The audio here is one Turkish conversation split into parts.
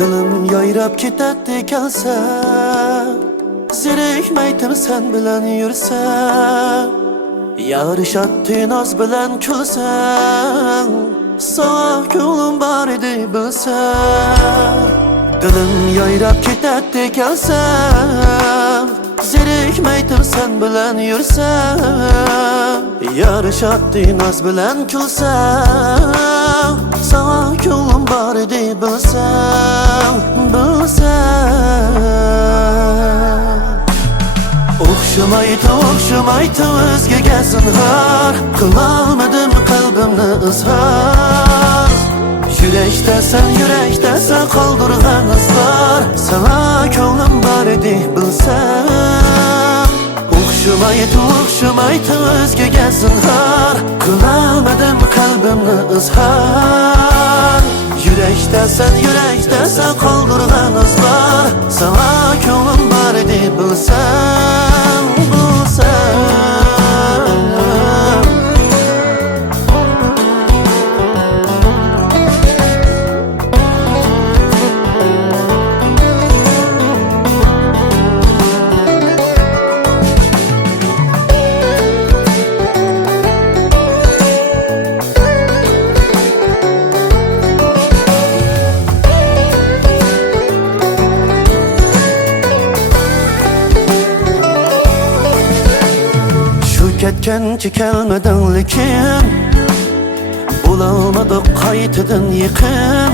Dilim yayrab ketadi kelsa, zerikmaydim sen bilan yursam. Yarışatdi naz bilan kulsam, sana ko'nglim bor edi bilsam. Dilim yayrab ketadi kelsa, zerikmaydim sen bilan yursam. Yarışatdi naz bilan kulsam, sana ko'nglim bor edi bilsam. O'xshamaydi o'zgaga zinhor, qilolmadim qalbimni izhor. Yurakdasan qoldirgan izlar, sana ko'nglim bor edi bilsam. O'xshamaydi o'zgaga zinhor, qilolmadim qalbimni izhor. Yurakdasan qoldirgan izlar, sana ko'nglim bor edi bilsam. Ketkençe kelmeden lekin, bulamadık qaytadan yıkın.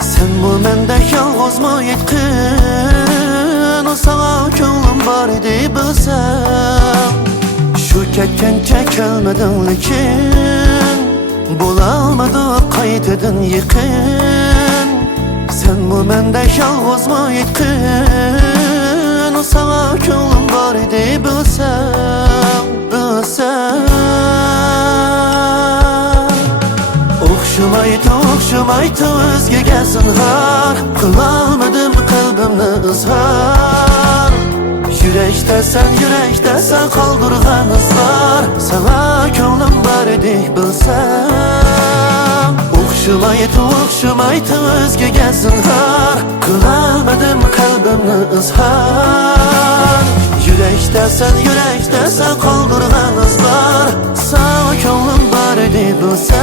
Sen bu mende yalğızma yetkin, o sana ko'nglim bor edi bilsam. Şu ketkençe kelmeden lekin, bulamadık qaytadan yıkın. Sen bu mende yalğızma yetkin, o sana ko'nglim bor edi bilsam. O'xshamaydi o'zgaga zinhor, qilolmadim qalbimni izhor. Yurakdasan qoldirgan izlar, sana ko'nglim bor edi bilsam. O'xshamaydi o'zgaga zinhor, qilolmadim qalbimni izhor. Yurakdasan qoldirgan izlar, sana ko'nglim bor edi bilsam.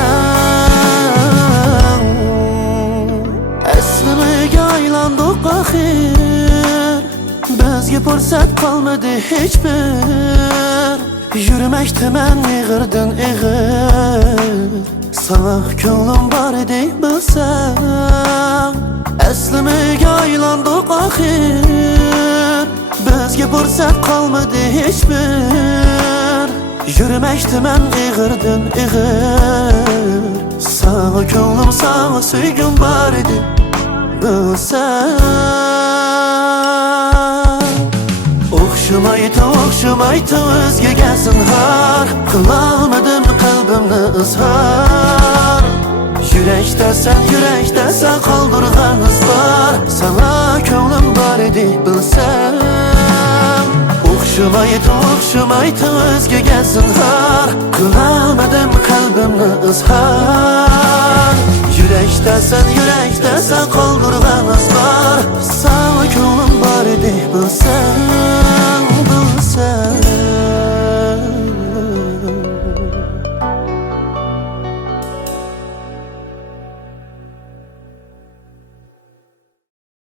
Asliga aylandik axir, bizga fursat qolmadi hech bir. Yurmakdaman ig'irdan ig'ir, sana ko'nglim bor edi bilsam. Asliga aylandik axir, bizga fursat qolmadi hech bir. Yurmakdaman ig'irdan ig'ir, sana ko'nglim, sana suygim bor edi bilsam. O'xshamaydi o'zgaga zinhor, qilolmadim qalbimni izhor. Yurakdasan qoldirgan izlar, sana ko'nglim bor edi bilsam. O'xshamaydi o'zgaga zinhor, qilolmadim qalbimni izhor. Yurakdasan qoldirgan izlar, sana ko'nglim bor edi bilsam.